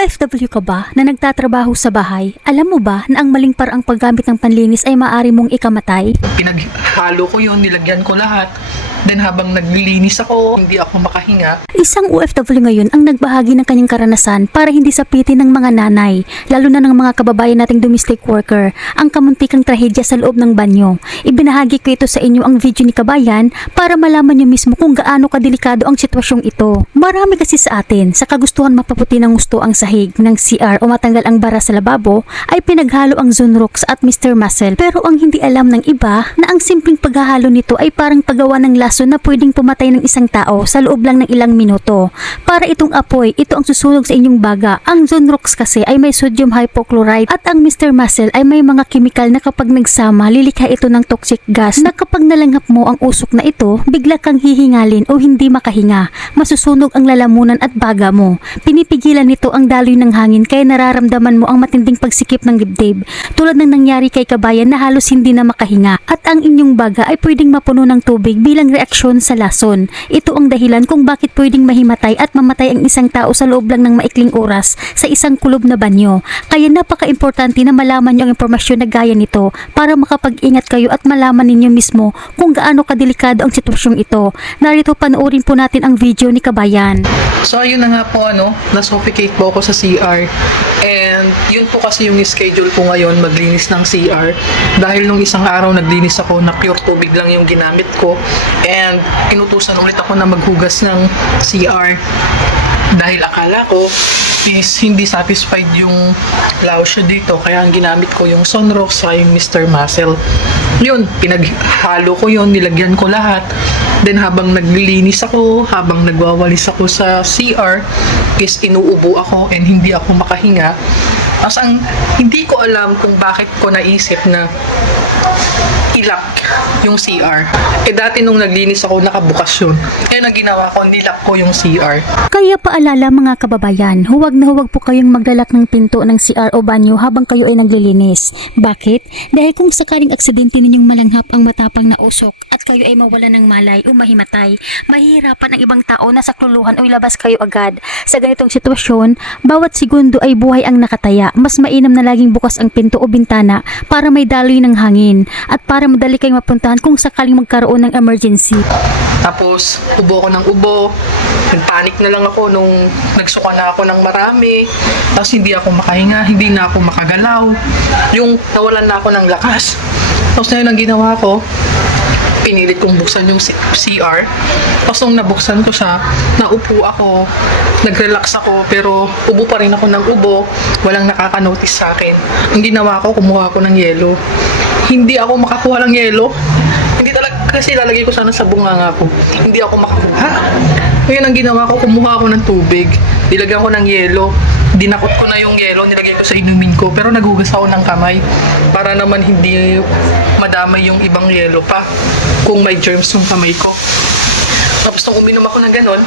OFW ka ba na nagtatrabaho sa bahay? Alam mo ba na ang maling paraang paggamit ng panlinis ay maaari mong ikamatay? Pinaghalo ko yun, nilagyan ko lahat. Then habang naglilinis ako, hindi ako makahinga. Isang OFW ngayon ang nagbahagi ng kanyang karanasan para hindi sapitin ng mga nanay, lalo na ng mga kababayan nating domestic worker, ang kamuntikang trahedya sa loob ng banyo. Ibinahagi ko ito sa inyo ang video ni Kabayan para malaman nyo mismo kung gaano kadelikado ang sitwasyong ito. Marami kasi sa atin, sa kagustuhan mapaputi ng gusto ang sahig ng CR o matanggal ang bara sa lababo, ay pinaghalo ang Zonrox at Mr. Muscle. Pero ang hindi alam ng iba na ang simpleng paghahalo nito ay parang paggawa ng laso na pwedeng pumatay ng isang tao sa loob lang ng ilang minuto. Para itong apoy, ito ang susunog sa inyong baga. Ang Zonrox kasi ay may sodium hypochlorite at ang Mr. Muscle ay may mga chemical na kapag nagsama, lilikha ito ng toxic gas na kapag nalanghap mo ang usok na ito, bigla kang hihingalin o hindi makahinga. Masusunog ang lalamunan at baga mo. Pinipigilan nito ang daloy ng hangin kaya nararamdaman mo ang matinding pagsikip ng dibdib. Tulad ng nangyari kay Kabayan na halos hindi na makahinga at ang inyong baga ay pwedeng mapuno ng tubig bilang reaksyon sa lason. Ito ang dahilan kung bakit pwedeng mahimatay at mamatay ang isang tao sa loob lang ng maikling oras sa isang kulob na banyo. Kaya napaka-importante na malaman niyo ang impormasyon na gaya nito para makapag-ingat kayo at malaman ninyo mismo kung gaano kadelikado ang sitwasyong ito. Narito panoorin po natin ang video ni Kabayan. So ayun na nga po, na-suffocate po ako sa CR. And yun po kasi yung schedule ko ngayon, maglinis ng CR. Dahil nung isang araw naglinis ako na pure tubig lang yung ginamit ko. And inutusan ulit ako na maghugas ng CR. Dahil akala ko is hindi satisfied yung lausya dito. Kaya ang ginamit ko yung Zonrox sa yung Mr. Muscle. Yun, pinaghalo ko yun, nilagyan ko lahat. Then habang naglilinis ako, habang nagwawalis ako sa CR, is inuubo ako and hindi ako makahinga. Tapos ang hindi ko alam kung bakit ko naisip na ilak yung CR. Dati nung naglinis ako, nakabukas yun. Kaya ang ginawa ko, nilak ko yung CR. Kaya paalala mga kababayan, huwag na huwag po kayong maglalak ng pinto ng CR o banyo habang kayo ay naglilinis. Bakit? Dahil kung sakaling aksidente ninyong malanghap ang matapang na usok at kayo ay mawala ng malay o mahimatay, mahihirapan ang ibang tao na sakluluhan o ilabas kayo agad. Sa ganitong sitwasyon, bawat segundo ay buhay ang nakataya. Mas mainam na laging bukas ang pinto o bintana para may daloy ng hangin at para madali kayong mapuntahan kung sakaling magkaroon ng emergency. Tapos, ubo ako ng ubo. Nagpanik na lang ako nung nagsuka na ako ng marami. Tapos hindi ako makahinga, hindi na ako makagalaw. Yung nawalan na ako ng lakas. Tapos na yun ang ginawa ko, pinilit kong buksan yung CR. Tapos nung nabuksan ko siya, naupo ako, nag-relax ako, pero ubo pa rin ako ng ubo. Walang nakaka-notice sa akin. Ang ginawa ko, kumuha ako ng yelo. Hindi ako makakuha ng yelo. Hindi talaga, kasi lalagay ko sana sa bunganga ko. Hindi ako makakuha. Ngayon ang ginawa ko, kumuha ako ng tubig. Nilagyan ko ng yelo. Dinakot ko na yung yelo, nilagay ko sa inumin ko. Pero naghugas ako ng kamay para naman hindi madamay yung ibang yelo pa kung may germs yung kamay ko. Tapos nung uminom ako ng ganon,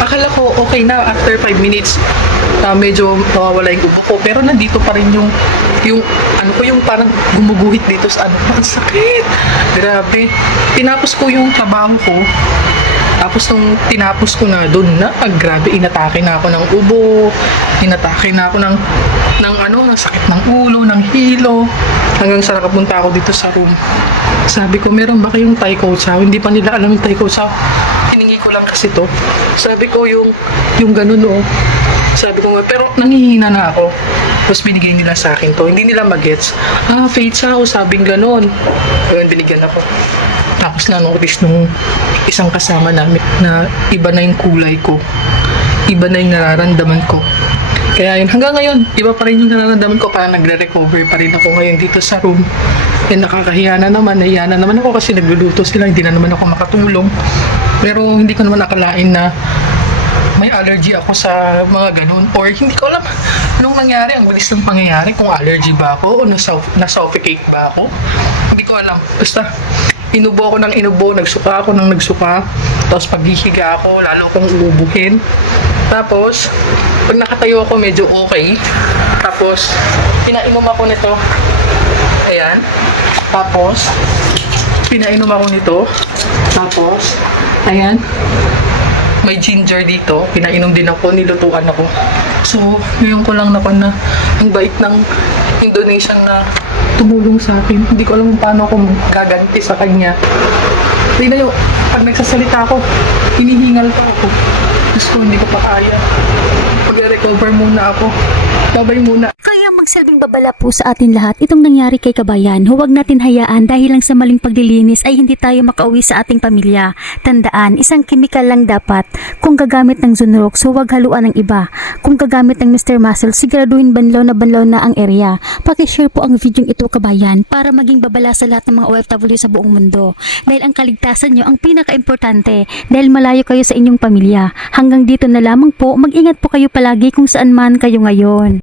akala ko okay na after 5 minutes. Medyo nawawala yung ubo ko. Pero nandito pa rin yung ano ko, yung parang gumuguhit dito sa ano. Ang sakit! Grabe. Tinapos ko yung trabaho ko. Tapos nung tinapos ko na doon na, grabe, inatake na ako ng ubo, inatake na ako ng sakit ng ulo, ng hilo, hanggang sa nakapunta ako dito sa room. Sabi ko, meron ba kayong Thai Chow? Hindi pa nila alam yung Thai Chow. Hiningi ko lang kasi to. Sabi ko, yung ganun o. Sabi ko nga, pero nangihina na ako. Tapos binigay nila sa akin to. Hindi nila magets. Fade Chow, sabing ganun. Ayun, binigyan ako. Tapos na-notice nung isang kasama namin na iba na yung kulay ko. Iba na yung nararamdaman ko. Kaya yun, hanggang ngayon, iba pa rin yung nararamdaman ko. Parang nagre-recover pa rin ako ngayon dito sa room. And nakakahiya na naman, nahiya na naman ako kasi nagluluto sila. Hindi na naman ako makatulong. Pero hindi ko naman akalain na may allergy ako sa mga ganun. Or hindi ko alam anong nangyari. Ang bilis ng pangyayari. Kung allergy ba ako o na-suffocate ba ako. Hindi ko alam. Basta inubo ako ng inubo, nagsuka ako ng nagsuka. Tapos paghihiga ako, lalo kong uubuhin. Tapos, pag nakatayo ako, medyo okay. Tapos, pinainom ako nito. Ayan. Tapos, pinainom ako nito. Tapos, ayan. May ginger dito. Pinainom din ako, nilutuan ako. So, ngayon ko lang naman na ang bait ng Indonesian na tumulong sa akin. Hindi ko alam kung paano ako gaganti sa kanya. Tingnan nyo, pag nagsasalita ako, hinihingal pa ako. Diyos ko, hindi ko pa kaya. Mag-recover muna ako. Babay muna. Kaya magsilbing babala po sa atin lahat itong nangyari kay Kabayan. Huwag natin hayaan dahil lang sa maling paglilinis ay hindi tayo makauwi sa ating pamilya. Tandaan, isang chemical lang dapat. Kung gagamit ng Zunrox, huwag haluan ng iba. Kung gagamit ng Mr. Muscle, siguraduhin banlaw na ang area. Pakishare po ang video ito, Kabayan, para maging babala sa lahat ng mga OFW sa buong mundo. Dahil ang kaligtasan nyo ang pinaka-importante dahil malayo kayo sa inyong pamilya. Hanggang dito na lamang po, mag-ingat po kayo palagi kung saan man kayo ngayon.